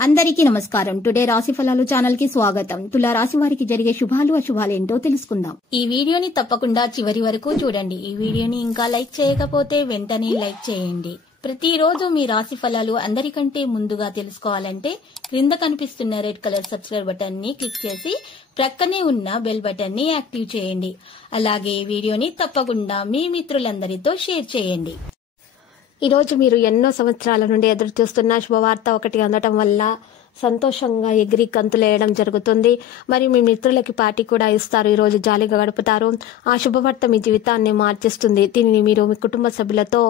అందరికీ నమస్కారం. టుడే రాశి ఫలాలు ఛానల్ కి స్వాగతం. తులా రాశి వారికి జరిగే శుభాలు అశుభాలు ఏంటో తెలుసుకుందాం. ఈ వీడియోని తప్పకుండా చివరి వరకు చూడండి. ఈ వీడియోని ఇంకా లైక్ చేయకపోతే వెంటనే లైక్ చేయండి. ప్రతిరోజు మీ రాశి ఫలాలు అందరికంటే ముందుగా తెలుసుకోవాలంటే క్రింద కనిపిస్తున్న రెడ్ కలర్ సబ్స్క్రైబ్ బటన్ ని క్లిక్ చేసి ప్రక్కనే ఉన్న బెల్ బటన్ ని యాక్టివ్ చేయండి. అలాగే వీడియోని తప్పకుండా మీ మిత్రులందరితో షేర్ చేయండి. ఈ రోజు మీరు ఎన్నో సంవత్సరాల నుండి ఎదురు చూస్తున్న శుభవార్త ఒకటి అందటం వల్ల సంతోషంగా ఎగిరి గంతులేయడం జరుగుతుంది. మరి మీ మిత్రులకి పార్టీ కూడా ఇస్తారు. ఈ రోజు జాలీగా గడుపుతారు. ఆ శుభవార్త మీ జీవితాన్ని మార్చేస్తుంది. దీనిని మీరు మీ కుటుంబ సభ్యులతో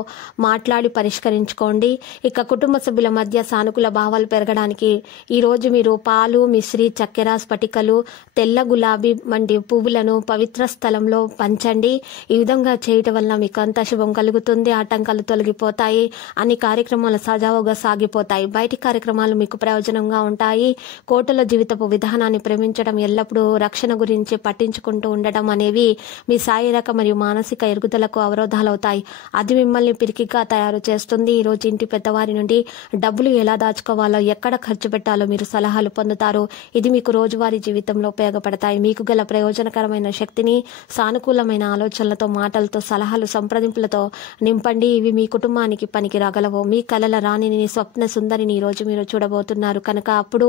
మాట్లాడి పరిష్కరించుకోండి. ఇక కుటుంబ సభ్యుల మధ్య సానుకూల భావాలు పెరగడానికి ఈ రోజు మీరు పాలు, మిశ్రి, చక్కెర, స్ఫటికలు, తెల్ల గులాబీ వంటి పువ్వులను పవిత్ర స్థలంలో పంచండి. ఈ విధంగా చేయటం వల్ల మీకు అంత శుభం కలుగుతుంది. ఆటంకాలు తొలగిపోతాయి. అన్ని కార్యక్రమాలు సజావుగా సాగిపోతాయి. బయటి కార్యక్రమాలు మీకు ప్రయోజనంగా ఉంటాయి. కోటల జీవితపు విధానాన్ని ప్రేమించడం, ఎల్లప్పుడూ రక్షణ గురించి పట్టించుకుంటూ ఉండడం అనేవి మీ శారీరక మరియు మానసిక ఎదుగుదలకు అవరోధాలవుతాయి. అది మిమ్మల్ని పిరికిగా తయారు చేస్తుంది. ఈ రోజు ఇంటి పెద్దవారి నుండి డబ్బులు ఎలా దాచుకోవాలో, ఎక్కడ ఖర్చు పెట్టాలో మీరు సలహాలు పొందుతారు. ఇది మీకు రోజువారీ జీవితంలో ఉపయోగపడతాయి. మీకు గల ప్రయోజనకరమైన శక్తిని సానుకూలమైన ఆలోచనలతో, మాటలతో, సలహాలు, సంప్రదింపులతో నింపండి. ఇవి మీ కుటుంబానికి పనికి రాగలవు. మీ కలల రాణిని, స్వప్న సుందరిని ఈ రోజు మీరు చూడబోతున్నారు కనుక అప్పుడు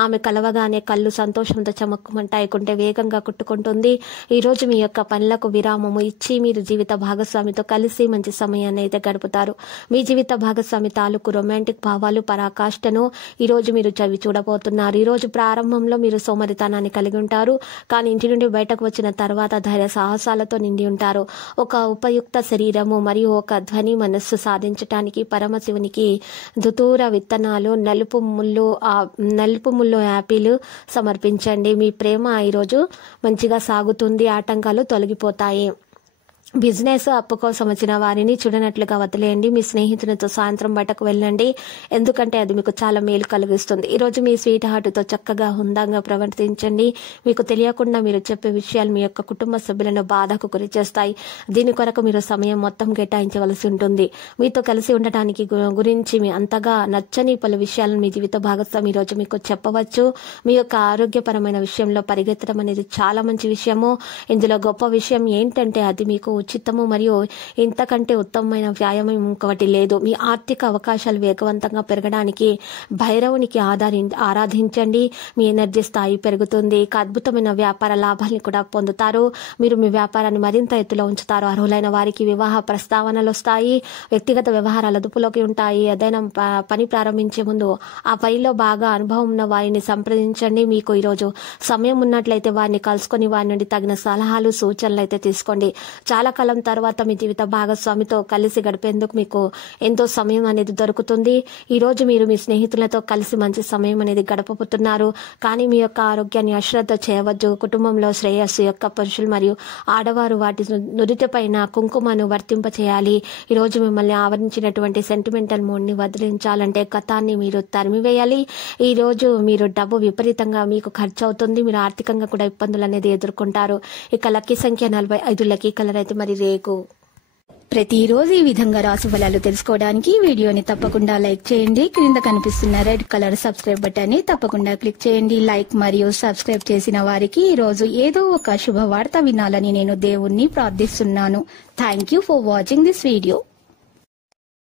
ఆమె కలవగానే కళ్ళు సంతోషంతో చమక్కుమంటాయి. కుంటే వేగంగా కుట్టుకుంటుంది. ఈ రోజు మీ యొక్క పనులకు విరామము ఇచ్చి మీరు జీవిత భాగస్వామితో కలిసి మంచి సమయాన్ని అయితే గడుపుతారు. మీ జీవిత భాగస్వామి తాలూకు రొమాంటిక్ భావాలు, పరాకాష్ఠను ఈ రోజు మీరు చవి చూడబోతున్నారు. ఈ రోజు ప్రారంభంలో మీరు సోమరితనాన్ని కలిగి ఉంటారు. కానీ ఇంటి నుండి బయటకు వచ్చిన తర్వాత ధైర్య సాహసాలతో నిండి ఉంటారు. ఒక ఉపయుక్త శరీరము మరియు ఒక ధ్వని మనస్సు సాధించటానికి పరమశివునికి దుతూర విత్తనాలు, నలుపు ముళ్ళు యాపిల్ సమర్పించండి. మీ ప్రేమ ఈరోజు మంచిగా సాగుతుంది. ఆటంకాలు తొలగిపోతాయి. బిజినెస్ అప్పు కోసం వచ్చిన వారిని చూడనట్లుగా వదిలేయండి. మీ స్నేహితులతో సాయంత్రం బయటకు వెళ్ళండి. ఎందుకంటే అది మీకు చాలా మేలు కలిగిస్తుంది. ఈరోజు మీ స్వీట్ హార్ట్తో చక్కగా హుందాగా ప్రవర్తించండి. మీకు తెలియకుండా మీరు చెప్పే విషయాలు మీ యొక్క కుటుంబ సభ్యులను బాధకు గురి చేస్తాయి. దీని కొరకు మీరు సమయం మొత్తం కేటాయించవలసి ఉంటుంది. మీతో కలిసి ఉండటానికి గురించి మీ అంతగా నచ్చని పలు విషయాలను మీ జీవిత భాగస్వామి ఈరోజు మీకు చెప్పవచ్చు. మీ యొక్క ఆరోగ్యపరమైన విషయంలో పరిగెత్తడం అనేది చాలా మంచి విషయము. ఇందులో గొప్ప విషయం ఏంటంటే అది మీకు ఉచితము మరియు ఇంతకంటే ఉత్తమమైన వ్యాయామం ఇంకొకటి లేదు. మీ ఆర్థిక అవకాశాలు వేగవంతంగా పెరగడానికి భైరవునికి ఆరాధించండి. మీ ఎనర్జీ స్థాయి పెరుగుతుంది. ఇక అద్భుతమైన వ్యాపార లాభాలను కూడా పొందుతారు. మీరు మీ వ్యాపారాన్ని మరింత ఎత్తులో ఉంచుతారు. అర్హులైన వారికి వివాహ ప్రస్తావనలు వస్తాయి. వ్యక్తిగత వ్యవహారాలు అదుపులోకి ఉంటాయి. ఏదైనా పని ప్రారంభించే ముందు ఆ పనిలో బాగా అనుభవం ఉన్న వారిని సంప్రదించండి. మీకు ఈరోజు సమయం ఉన్నట్లయితే వారిని కలుసుకొని వారి నుండి తగిన సలహాలు, సూచనలు అయితే తీసుకోండి. చాలా కాలం తర్వాత మీ జీవిత భాగస్వామితో కలిసి గడిపేందుకు మీకు ఎంతో సమయం అనేది దొరుకుతుంది. ఈ రోజు మీరు మీ స్నేహితులతో కలిసి మంచి సమయం అనేది గడపబోతున్నారు. కానీ మీ యొక్క ఆరోగ్యాన్ని అశ్రద్ధ చేయవద్దు. కుటుంబంలో శ్రేయస్సు యొక్క పురుషులు మరియు ఆడవారు వాటి నుదుటిపైన కుంకుమను వర్తింప చేయాలి. ఈ రోజు మిమ్మల్ని ఆవరించినటువంటి సెంటిమెంటల్ మూడ్ని వదిలించాలంటే గతాన్ని మీరు తరిమివేయాలి. ఈ రోజు మీరు డబ్బు విపరీతంగా మీకు ఖర్చు అవుతుంది. మీరు ఆర్థికంగా కూడా ఇబ్బందులు అనేది ఎదుర్కొంటారు. ఇక లక్కీ సంఖ్య 45, లక్కీ కలర్ అయితే మరి రేగు. ప్రతిరోజు ఈ విధంగా రాశి ఫలాలు తెలుసుకోవడానికి వీడియోని తప్పకుండా లైక్ చేయండి. క్రింద కనిపిస్తున్న రెడ్ కలర్ సబ్స్క్రైబ్ బటన్ ని తప్పకుండా క్లిక్ చేయండి. లైక్ మరియు సబ్స్క్రైబ్ చేసిన వారికి ఈ రోజు ఏదో ఒక శుభవార్త వినాలని నేను దేవుణ్ణి ప్రార్థిస్తున్నాను. Thank you for watching this video.